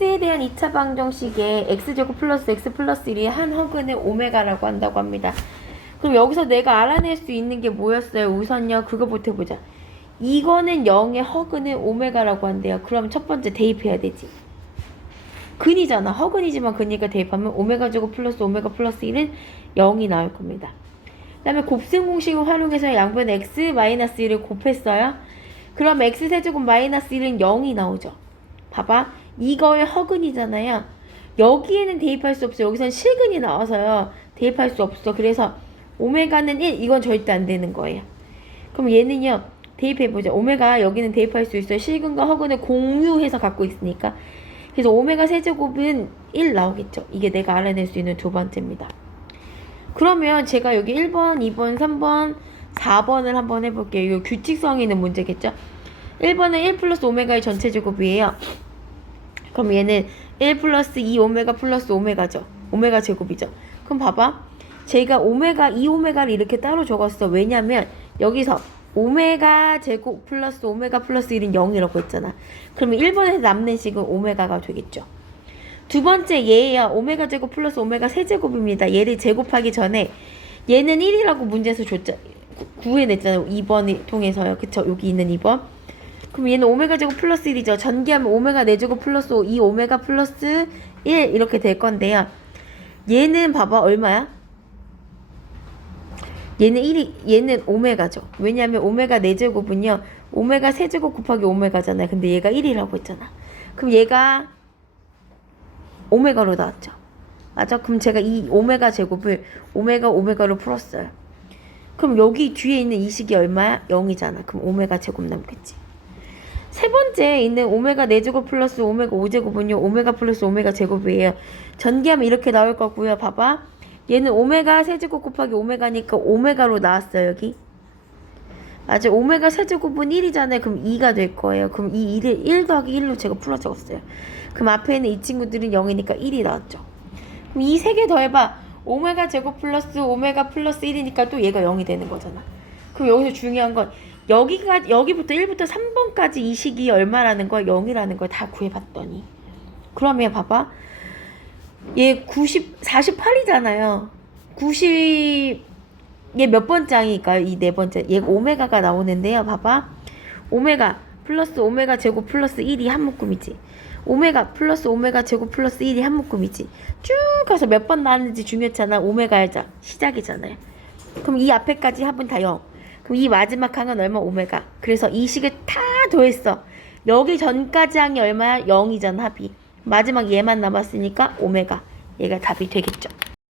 x에 대한 2차 방정식에 x제곱 플러스 x 플러스 1이 한 허근의 오메가라고 한다고 합니다. 그럼 여기서 내가 알아낼 수 있는 게 뭐였어요? 우선요 그거부터 해보자. 이거는 0의 허근의 오메가라고 한대요. 그럼 첫 번째 대입해야 되지. 근이잖아. 허근이지만 근이니까 대입하면 오메가 제곱 플러스 오메가 플러스 1은 0이 나올 겁니다. 그 다음에 곱셈 공식을 활용해서 양변 x 마이너스 1을 곱했어요. 그럼 x 세제곱 마이너스 1은 0이 나오죠. 봐봐. 이거의 허근이잖아요. 여기에는 대입할 수 없어. 여기선 실근이 나와서요. 대입할 수 없어. 그래서 오메가는 1, 이건 절대 안 되는 거예요. 그럼 얘는요. 대입해보자. 오메가 여기는 대입할 수 있어요. 실근과 허근을 공유해서 갖고 있으니까. 그래서 오메가 세제곱은 1 나오겠죠. 이게 내가 알아낼 수 있는 두 번째입니다. 그러면 제가 여기 1번, 2번, 3번, 4번을 한번 해볼게요. 이거 규칙성 있는 문제겠죠? 1번은 1 플러스 오메가의 전체 제곱이에요. 그럼 얘는 1 플러스 2 오메가 플러스 오메가죠. 오메가 제곱이죠. 그럼 봐봐. 제가 오메가 2 오메가를 이렇게 따로 적었어. 왜냐면 여기서 오메가 제곱 플러스 오메가 플러스 1은 0이라고 했잖아. 그러면 1번에서 남는 식은 오메가가 되겠죠. 두 번째 얘야 오메가 제곱 플러스 오메가 세제곱입니다. 얘를 제곱하기 전에 얘는 1이라고 문제에서 줬자 구- 구해냈잖아요. 2번을 통해서요. 그쵸? 여기 있는 2번. 그럼 얘는 오메가 제곱 플러스 1이죠. 전기하면 오메가 4제곱 플러스 5, 2 오메가 플러스 1 이렇게 될 건데요. 얘는 봐봐 얼마야? 얘는 1이 얘는 오메가죠. 왜냐하면 오메가 4제곱은요. 오메가 세제곱 곱하기 오메가잖아요. 근데 얘가 1이라고 했잖아. 그럼 얘가 오메가로 나왔죠. 맞아? 그럼 제가 이 오메가 제곱을 오메가 오메가로 풀었어요. 그럼 여기 뒤에 있는 이 식이 얼마야? 0이잖아. 그럼 오메가 제곱 남겠지. 세 번째 있는 오메가 4제곱 플러스 오메가 5제곱은요. 오메가 플러스 오메가 제곱이에요. 전기하면 이렇게 나올 거고요. 봐봐. 얘는 오메가 세제곱 곱하기 오메가니까 오메가로 나왔어요. 여기. 맞아. 오메가 세제곱은 1이잖아요. 그럼 2가 될 거예요. 그럼 이 1을 1 더하기 1로 제가 풀어 적었어요. 그럼 앞에 있는 이 친구들은 0이니까 1이 나왔죠. 그럼 이 세 개 더해봐. 오메가 제곱 플러스 오메가 플러스 1이니까 또 얘가 0이 되는 거잖아. 그럼 여기서 중요한 건 여기가 여기부터 1부터 3번까지 이 식이 얼마라는 걸 0이라는 걸 다 구해봤더니 그러면 봐봐. 얘 90, 48이잖아요. 90, 얘 몇 번장일까요? 이네 번째. 얘 오메가가 나오는데요. 봐봐. 오메가 플러스 오메가 제곱 플러스 1이 한 묶음이지. 오메가 플러스 오메가 제곱 플러스 1이 한 묶음이지. 쭉 가서 몇 번 나왔는지 중요했잖아. 오메가 알자. 시작이잖아요. 그럼 이 앞에까지 합은 다 0. 그럼 이 마지막 항은 얼마? 오메가. 그래서 이 식을 다 더했어. 여기 전까지 항이 얼마야? 0이잖아, 합이. 마지막 얘만 남았으니까 오메가. 얘가 답이 되겠죠.